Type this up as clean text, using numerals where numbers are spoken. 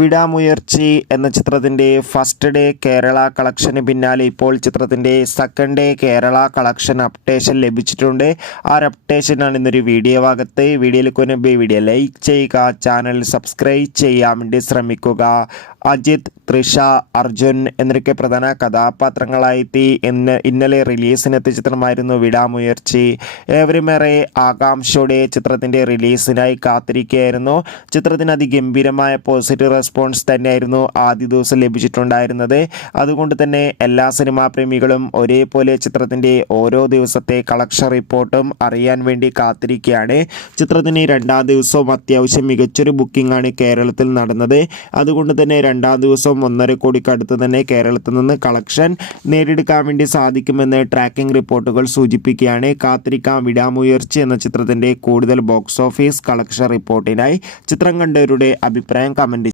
വിടാമുയർച്ചി എന്ന ചിത്രത്തിൻ്റെ first day Kerala കളക്ഷന് പിന്നാലെ ഇപ്പോൾ ചിത്രത്തിൻ്റെ second day Kerala collection updation ലഭിച്ചിട്ടുണ്ട്. ആ ഒരു അപ്ഡേഷനാണ് ഇന്നൊരു വീഡിയോ ഭാഗത്ത്. വീഡിയോയിൽ മുൻപ് വീഡിയോ ലൈക്ക് ചെയ്യുക, ചാനൽ സബ്സ്ക്രൈബ് ചെയ്യാൻ വേണ്ടി ശ്രമിക്കുക. അജിത്, തൃഷ, അർജുൻ എന്നൊക്കെ പ്രധാന കഥാപാത്രങ്ങളായെത്തി ഇന്നലെ റിലീസിനെത്തിയ ചിത്രമായിരുന്നു വിടാമുയർച്ചി. ഏവരുമേറെ ആകാംക്ഷയോടെ ചിത്രത്തിൻ്റെ റിലീസിനായി കാത്തിരിക്കുകയായിരുന്നു. ചിത്രത്തിന് അതിഗംഭീരമായ പോസിറ്റീവ് റെസ്പോൺസ് തന്നെയായിരുന്നു ആദ്യ ദിവസം ലഭിച്ചിട്ടുണ്ടായിരുന്നത്. അതുകൊണ്ട് തന്നെ എല്ലാ സിനിമാ പ്രേമികളും ഒരേപോലെ ചിത്രത്തിൻ്റെ ഓരോ ദിവസത്തെ കളക്ഷൻ റിപ്പോർട്ടും അറിയാൻ വേണ്ടി കാത്തിരിക്കുകയാണ്. ചിത്രത്തിന് രണ്ടാം ദിവസവും അത്യാവശ്യം മികച്ചൊരു ബുക്കിംഗ് ആണ് കേരളത്തിൽ നടന്നത്. അതുകൊണ്ട് തന്നെ രണ്ടാം ദിവസം 1.5 കോടിക്കടുത്ത് തന്നെ കേരളത്തിൽ നിന്ന് കളക്ഷൻ നേടിയെടുക്കാൻ വേണ്ടി സാധിക്കുമെന്ന് ട്രാക്കിംഗ് റിപ്പോർട്ടുകൾ സൂചിപ്പിക്കുകയാണ്. കാത്തിരിക്കാം വിടാമുയർച്ചി എന്ന ചിത്രത്തിൻ്റെ കൂടുതൽ ബോക്സ് ഓഫീസ് കളക്ഷൻ റിപ്പോർട്ടിനായി. ചിത്രം കണ്ടവരുടെ അഭിപ്രായം കമൻറ്റ്